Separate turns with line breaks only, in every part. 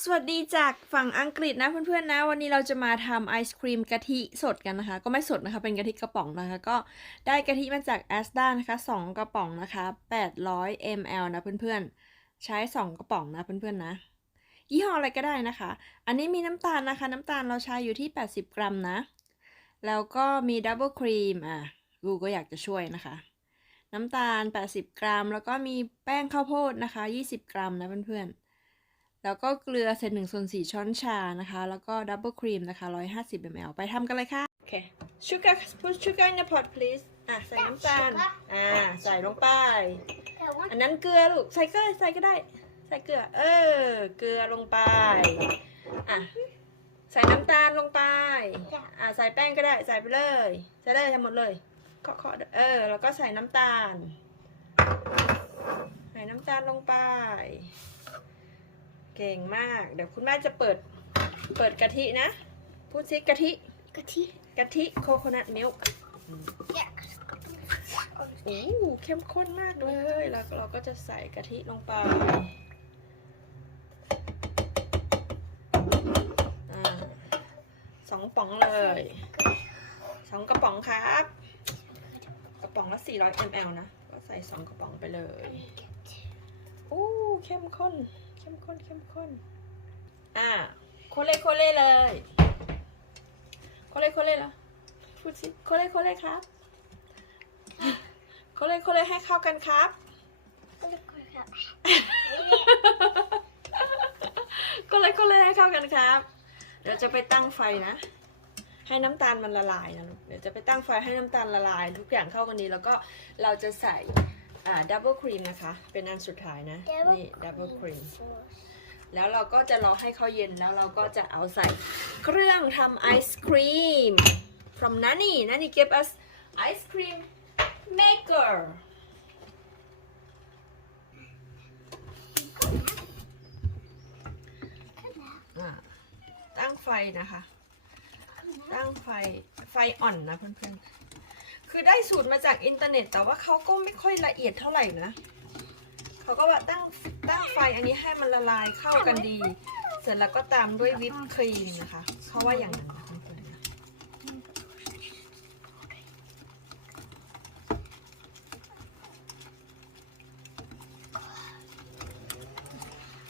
สวัสดีจากฝั่งอังกฤษนะเพื่อนๆนะ วันนี้เราจะมาทำไอศครีมกะทิสดกันนะคะ ก็ไม่สดนะคะ เป็นกะทิกระป๋องนะคะ ก็ได้กะทิมาจากแอสดานะคะ 2 กระป๋องนะคะ 800 ml นะเพื่อนๆ ใช้ 2 กระป๋องนะเพื่อนๆนะ ยี่ห้ออะไรก็ได้นะคะ อันนี้มีน้ำตาลนะคะ น้ำตาลเราใช้อยู่ที่ 80 กรัมนะ แล้วก็มีดับเบิลครีมอะกูก็อยากจะช่วยนะคะ น้ำตาล 80 กรัม แล้วก็มีแป้งข้าวโพดนะคะ 20 กรัมนะเพื่อนๆ แล้วก็เกลือเศษหนึ่งส่วนสี่ช้อนชานะคะ แล้วก็ดับเบิลครีมนะคะ150 ml ไปทำกันเลยค่ะ โอเค sugar put sugar in the pot please อะ ใส่น้ำตาล อ่า ใส่ลงไป อันนั้นเกลือลูก ใส่ก็ใส่ก็ได้ ใส่เกลือ เออ เกลือลงไป อะ ใส่น้ำตาลลงไป อะใส่แป้งก็ได้ ใส่ไปเลย ใส่เลยทั้งหมดเลยเคาะเคาะเออ แล้วก็ใส่น้ำตาล ใส่น้ำตาลลงไป เก่งมาก เดี๋ยวคุณแม่จะเปิด เปิดกะทินะ พูดซิกะทิ
กะทิ
กะทิโคโคนัทมิลค์
เนี่ย
โอ้เข้มข้นมากเลย แล้วเราก็จะใส่กะทิลงไปอ่าสองป๋องเลยสองกระป๋องครับ กระป๋องละ 400 ml นะ ก็ใส่สองกระป๋องไปเลย โอ้เข้มข้น เข้มข้นเข้มข้น อ่าโคเล่โคเล่เลยโคเล่โคเล่แล้วพูดสิโคเล่โคเล่ครับโคเล่โคเล่ให้เข้ากันครับก็เลยก็เลยให้เข้ากันครับ เดี๋ยวจะไปตั้งไฟนะ ให้น้ำตาลมันละลายนะลูกเดี๋ยวจะไปตั้งไฟให้น้ำตาลละลาย ทุกอย่างเข้ากันดีแล้วก็เราจะใส่ อ่าดับเบิลครีมนะคะ เป็นอันสุดท้ายนะนี่ดับเบิลครีม แล้วเราก็จะรอให้เขาเย็นแล้วเราก็จะเอาใส่เครื่องทำไอศครีม from Nani Nani give us ice cream maker อ่าตั้งไฟนะคะตั้งไฟไฟอ่อนนะเพื่อนๆ คือได้สูตรมาจากอินเทอร์เน็ต แต่ว่าเขาก็ไม่ค่อยละเอียดเท่าไหร่นะเขาก็ว่าตั้งตั้งไฟอันนี้ให้มันละลายเข้ากันดี เสร็จแล้วก็ตามด้วยวิปครีมนะคะเขาว่าอย่างนั้นนะเพื่อนๆนะ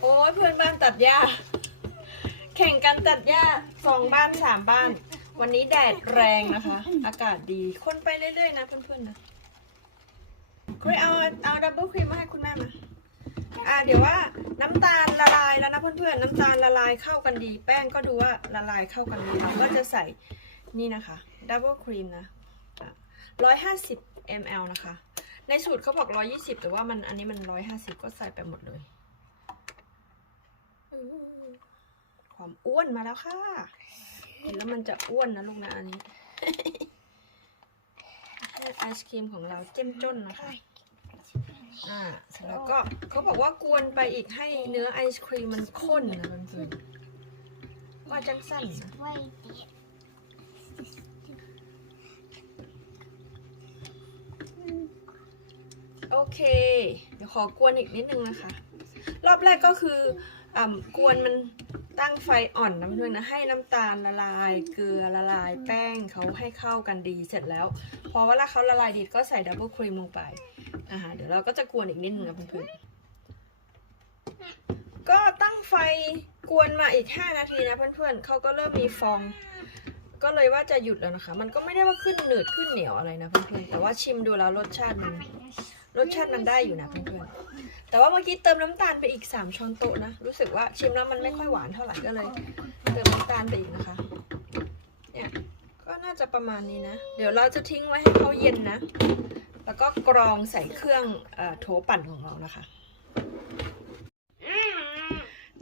โอ้ยเพื่อนบ้านตัดหญ้าแข่งกันตัดหญ้าสองบ้านสามบ้าน วันนี้แดดแรงนะคะ อากาศดี คนไปเรื่อยๆนะเพื่อนๆนะคุยเอาเอาดับเบิลครีมมาให้คุณแม่มาอ่าเดี๋ยวว่าน้ำตาลละลายแล้วนะเพื่อนๆน้ำตาลละลายเข้ากันดี แป้งก็ดูว่าละลายเข้ากันดีเราก็จะใส่นี่นะคะดับเบิลครีมนะร้อยห้าสิบ ml นะคะ ในสูตรเขาบอกร้อยี่สิบแต่ว่ามันอันนี้มันร้อยห้าสิบก็ใส่ไปหมดเลยอื้อความอ้วนมาแล้วค่ะ เห็นแล้วมันจะอ้วนนะลูกนะอันนี้ให้ไอศครีมของเราเจ้มจ้นนะคะ อ่าเสร็จแล้วก็เขาบอกว่ากวนไปอีกให้เนื้อไอศครีมมันข้นนะเพื่อนๆว่าจังสั้นนะ
ไว้เด็ด
โอเค เดี๋ยวขอกวนอีกนิดนึงนะคะ รอบแรกก็คืออ่ากวนมัน ตั้งไฟอ่อนนะเพื่อนๆนะให้น้ำตาลละลาย เกลือละลายแป้งเขาให้เข้ากันดีเสร็จแล้ว พอเวลาเขาละลายดีก็ใส่ดับเบิลครีมลงไปนะคะเดี๋ยวเราก็จะกวนอีกนิดนึงนะเพื่อนๆก็ตั้งไฟกวนมาอีก 5 นาทีนะเพื่อนๆเขาก็เริ่มมีฟอง ก็เลยว่าจะหยุดแล้วนะคะ มันก็ไม่ได้ว่าขึ้นหนืดขึ้นเหนียวอะไรนะเพื่อนๆแต่ว่าชิมดูแล้วรสชาติมันรสชาติมันได้อยู่นะเพื่อนๆ แต่ว่าเมื่อกี้เติมน้ำตาลไปอีก 3 ช้อนโต๊ะนะ รู้สึกว่าชิมแล้วมันไม่ค่อยหวานเท่าไหร่ก็เลย เติมน้ำตาลไปอีกนะคะ เนี่ยก็น่าจะประมาณนี้นะ เดี๋ยวเราจะทิ้งไว้ให้เขาเย็นนะ แล้วก็กรองใส่เครื่องโถปั่นของเรานะคะ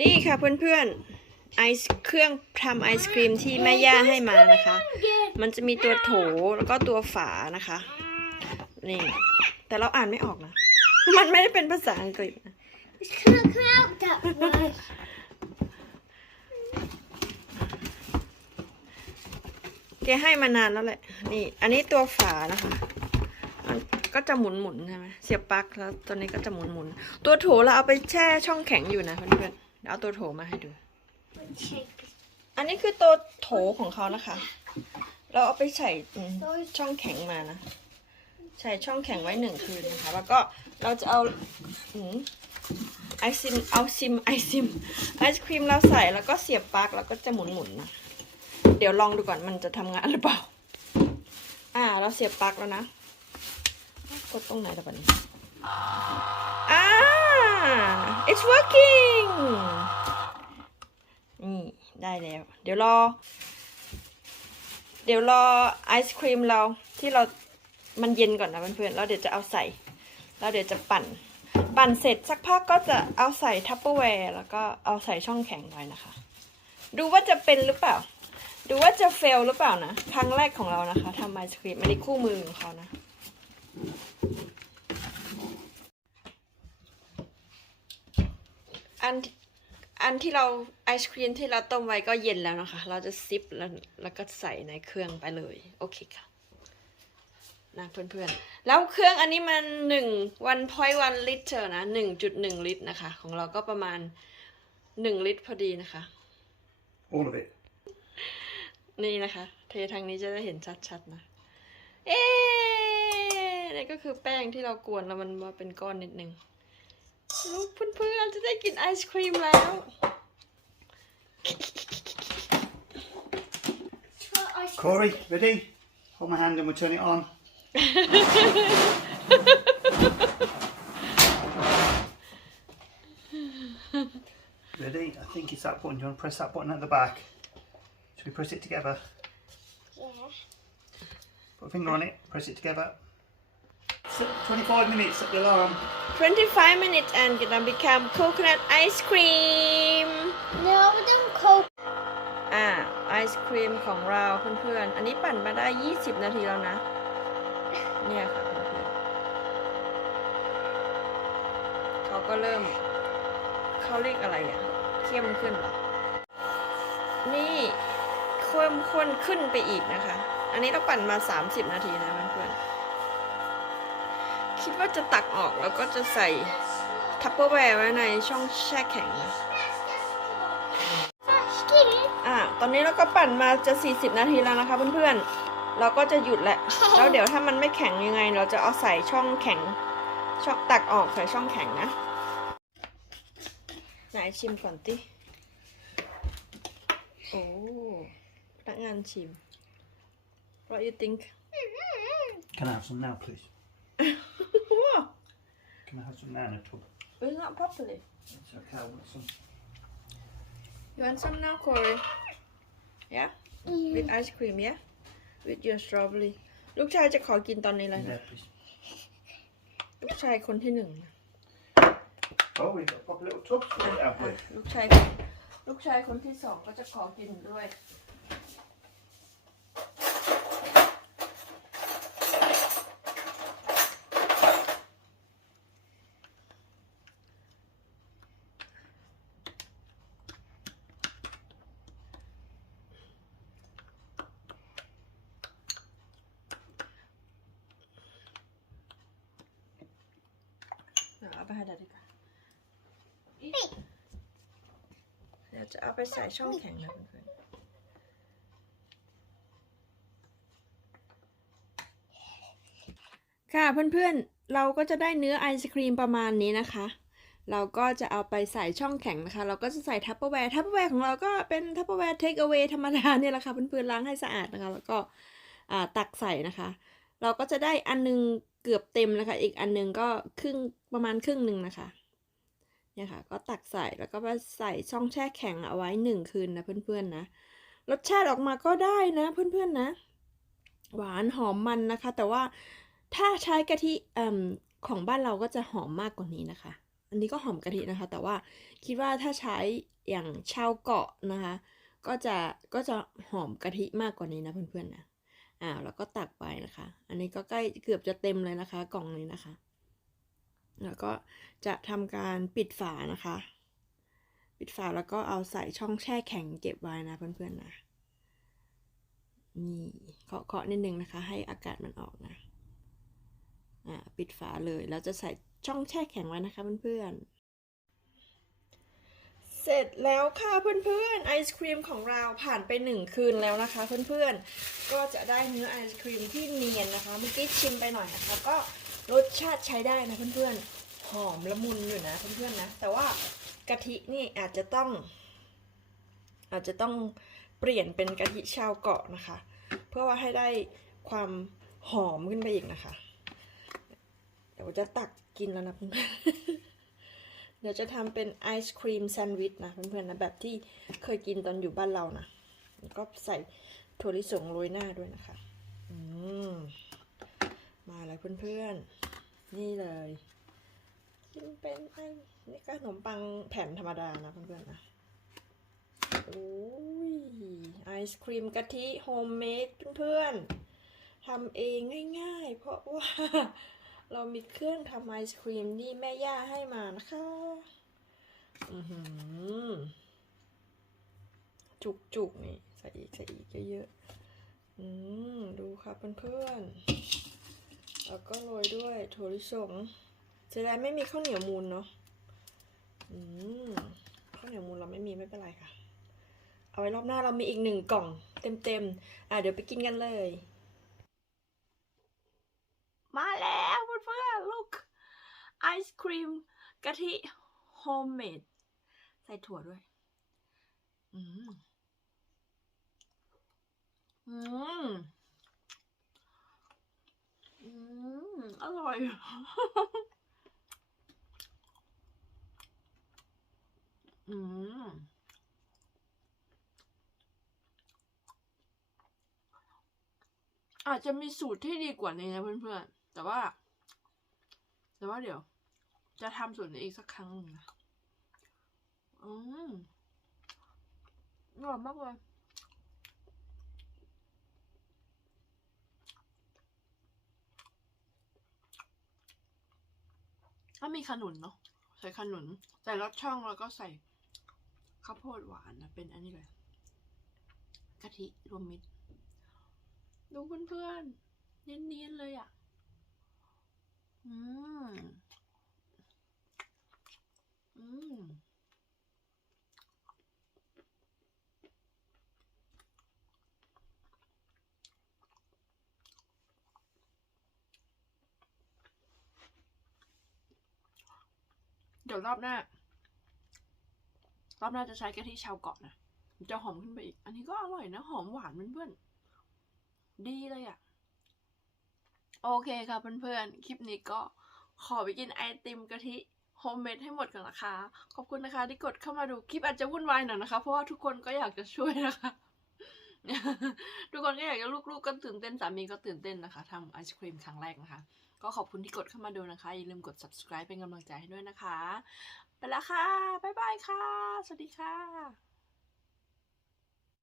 นี่ค่ะเพื่อนๆไอศเครื่องทำไอศครีมที่แม่ย่าให้มานะคะ มันจะมีตัวโถแล้วก็ตัวฝานะคะ นี่ แต่เราอ่านไม่ออกนะ มันไม่ได้เป็นภาษาอังกฤษนะ
เครื่องเครื่องจับไว้
แกให้มานานแล้วแหละ นี่ อันนี้ตัวฝานะคะ มันก็จะหมุนหมุนๆใช่ไหมเสียบปลั๊กแล้วตัวนี้ก็จะหมุนหมุนๆตัวโถเราเอาไปแช่ช่องแข็งอยู่นะเพื่อนๆเดี๋ยวเอาตัวโถมาให้ดู
Shake.
อันนี้คือตัวโถของเขานะคะ เราเอาไปใส่อืมช่องแข็งมานะ ใส่ช่องแข็งไว้หนึ่งคืนนะคะ แล้วก็เราจะเอาอไอซิมเอาซิมไอซิมไอศครีมเราใส่แล้วก็เสียบปลั๊กแล้วก็จะหมุนหมุนๆนะเดี๋ยวลองดูก่อนมันจะทำงานหรือเปล่า อ่า เราเสียบปลั๊กแล้วนะกดตรงไหนแล้วปะเนี่ยอ่า it's working นี่ได้แล้ว เดี๋ยวรอ เดี๋ยวรอไอศครีมเราที่เรา มันเย็นก่อนนะเพื่อนๆแล้วเดี๋ยวจะเอาใส่แล้วเดี๋ยวจะปั่น ปั่นเสร็จสักพักก็จะเอาใส่ทัพเปอร์แวร์แล้วก็เอาใส่ช่องแข็งไว้นะคะ ดูว่าจะเป็นหรือเปล่า ดูว่าจะเฟลหรือเปล่านะ ครั้งแรกของเรานะคะทำไอศครีมอันนี้คู่มือของเขานะอันอันที่เราไอศครีมที่เราต้มไว้ก็เย็นแล้วนะคะ เราจะซิปแล้วแล้วก็ใส่ในเครื่องไปเลย โอเคค่ะ นะเพื่อนๆ แล้วเครื่องอันนี้มันหนึ่งวันพอยวันลิตรนะหนึ่งจุดหนึ่งลิตรนะคะ ของเราก็ประมาณหนึ่งลิตรพอดีนะคะ
All of it.
นี่นะคะ เททางนี้จะได้เห็นชัดๆนะ เอ๊ะนี่ก็คือแป้งที่เรากวนแล้วมันมาเป็นก้อนนิดนึงลูกเพื่อนๆจะได้กินไอศครีมแล้ว
Try ice
Corey, ready? Hold my hand and we'll turn it on. ready? I think it's that button. Do you want to press that button at the back? Should we press it together?
Yeah.
Put a finger on it, press it together. So, 25 minutes at the alarm.
25 minutes and gonna become coconut ice cream
No, don't cold.
อ่า ไอศครีมของเราเพื่อนๆ อันนี้ปั่นมาได้ 20 นาทีแล้วนะ เนี่ยค่ะเพื่อนๆเขาก็เริ่มเขาเรียกอะไรอะเข้มขึ้นเหรอนี่เข้มข้นขึ้นไปอีกนะคะ อันนี้เราปั่นมา 30 นาทีนะเพื่อนๆคิดว่าจะตักออกแล้วก็จะใส่ทัพเปอร์แวร์ไว้ในช่องแช่แข็งนะ
Skinny.
อ่าตอนนี้เราก็ปั่นมาจะ 40 นาทีแล้วนะคะเพื่อนๆ เราก็จะหยุดแหละ แล้วเดี๋ยวถ้ามันไม่แข็งยังไง เราจะเอาใส่ช่องแข็ง ช่องตักออกใส่ช่องแข็งนะ ไหนชิมก่อนติโอ้พนักงานชิม What you think
Can I have some now, please? Can I have some now in a tub?
It's not properly
It's okay, I want some.
You want some now Corey Yeah with ice cream yeah with your strawberry ลูกชายจะขอกินตอนนี้เลยนะ
There, please.
ลูกชายคนที่หนึ่งนะ
Oh, we've got a proper little tub to put it out with.
ลูกชาย ลูกชายคนที่สองก็จะขอกินด้วย เดี๋ยวเอาไปให้ดาดีกว่า เดี๋ยวจะเอาไปใส่ช่องแข็งนะเพื่อนๆ ค่ะเพื่อนๆ เราก็จะได้เนื้อไอศครีมประมาณนี้นะคะ เราก็จะเอาไปใส่ช่องแข็งนะคะ เราก็จะใส่ทัพเปอร์แวร์ทัพเปอร์แวร์ของเราก็เป็นทัพเปอร์แวร์เทคเอาไว้ธรรมดาเนี่ยแหละค่ะเพื่อนๆล้างให้สะอาดนะคะ แล้วก็ตักใส่นะคะ เราก็จะได้อันนึงเกือบเต็มนะคะ อีกอันนึงก็ครึ่งประมาณครึ่งหนึ่งนะคะ เนี่ยค่ะ ก็ตักใส่แล้วก็มาใส่ช่องแช่แข็งเอาไว้หนึ่งคืนนะเพื่อนๆนะ รสชาติออกมาก็ได้นะเพื่อนๆนะ หวานหอมมันนะคะ แต่ว่าถ้าใช้กะทิอ่มของบ้านเราก็จะหอมมากกว่านี้นะคะ อันนี้ก็หอมกะทินะคะ แต่ว่าคิดว่าถ้าใช้อย่างชาวเกาะนะคะ ก็จะก็จะหอมกะทิมากกว่านี้นะเพื่อนๆนะอ่าวแล้วก็ตักไปนะคะ อันนี้ก็ใกล้เกือบจะเต็มเลยนะคะ กล่องนี้นะคะ แล้วก็จะทำการปิดฝานะคะ ปิดฝาแล้วก็เอาใส่ช่องแช่แข็งเก็บไว้นะเพื่อนๆนะนี่เคาะเคาะนิดนึงนะคะ ให้อากาศมันออกนะอ่าปิดฝาเลยแล้วจะใส่ช่องแช่แข็งไว้นะคะเพื่อนๆเสร็จแล้วค่ะเพื่อนๆไอศครีมของเราผ่านไปหนึ่งคืนแล้วนะคะเพื่อนๆก็จะได้เนื้อไอศครีมที่เนียนนะคะเมื่อกี้ชิมไปหน่อยนะคะก็ รสชาติใช้ได้นะเพื่อนๆ หอมละมุนอยู่นะเพื่อนๆนะ แต่ว่ากะทินี่อาจจะต้อง อาจจะต้องเปลี่ยนเป็นกะทิชาวเกาะนะคะ เพื่อว่าให้ได้ความหอมขึ้นไปอีกนะคะ เดี๋ยวจะตักกินแล้วนะเพื่อนๆเดี๋ยวจะทำเป็นไอศครีมแซนด์วิชนะเพื่อนๆนะแบบที่เคยกินตอนอยู่บ้านเรานะก็ใส่ถั่วลิสงโรยหน้าด้วยนะคะ อืม มาแล้วเพื่อนๆ นี่เลยกินเป็นไอนี่ก็ขนมปังแผ่นธรรมดานะเพื่อนๆนะโอ้ยไอศครีมกะทิโฮมเมดเพื่อนๆทำเองง่ายๆ เพราะว่าเรามีเครื่องทำไอศครีมนี่แม่ย่าให้มานะคะ อือหือ จุกๆนี่ ใส่อีก ใส่อีกเยอะๆ อืม ดูครับเพื่อนๆ แล้วก็โรยด้วยถั่วลิสงเสียดายไม่มีข้าวเหนียวมูนเนาะอืมข้าวเหนียวมูนเราไม่มีไม่เป็นไรค่ะ เอาไว้รอบหน้าเรามีอีกหนึ่งกล่อง เต็มๆ อะเดี๋ยวไปกินกันเลย มาแล้วเพื่อนๆลูกไอศครีมกะทิโฮมเมดใส่ถั่วด้วย อืม อืม อืม อร่อย อืมอาจจะมีสูตรที่ดีกว่านี้นะเพื่อนๆ แต่ว่า แต่ว่าเดี๋ยว จะทำสูตรนี้อีกสักครั้งหนึ่งนะ อืมอร่อยมากเลย ถ้ามีขนุนเนาะใส่ขนุนใส่รสช่องแล้วก็ใส่ข้าวโพดหวานนะเป็นอันนี้เลยกะทิรวมมิตรดูเพื่อนๆเนียนๆเลยอะ อืม อืม เดี๋ยวรอบหน้า รอบหน้าจะใช้กะทิชาวเกาะนะจะหอมขึ้นไปอีก อันนี้ก็อร่อยนะ หอมหวานเพื่อนๆ ดีเลยอะ่ะ โอเคค่ะเพื่อนๆ คลิปนี้ก็ขอไปกินไอติมกะทิโฮมเมดให้หมดกันนะคะ ขอบคุณนะคะที่กดเข้ามาดูคลิปอาจจะวุ่นวายหน่อยนะคะ เพราะว่าทุกคนก็อยากจะช่วยนะคะ ทุกคนก็อยากจะลูกๆก็ตื่นเต้นสามีก็ตื่นเต้นนะคะทำไอศครีมครั้งแรกนะคะ ก็ขอบคุณที่กดเข้ามาดูนะคะ อย่าลืมกด subscribe เป็นกำลังใจให้ด้วยนะคะ ไปแล้วค่ะ บ๊ายบายค่ะ สวัสดีค่ะ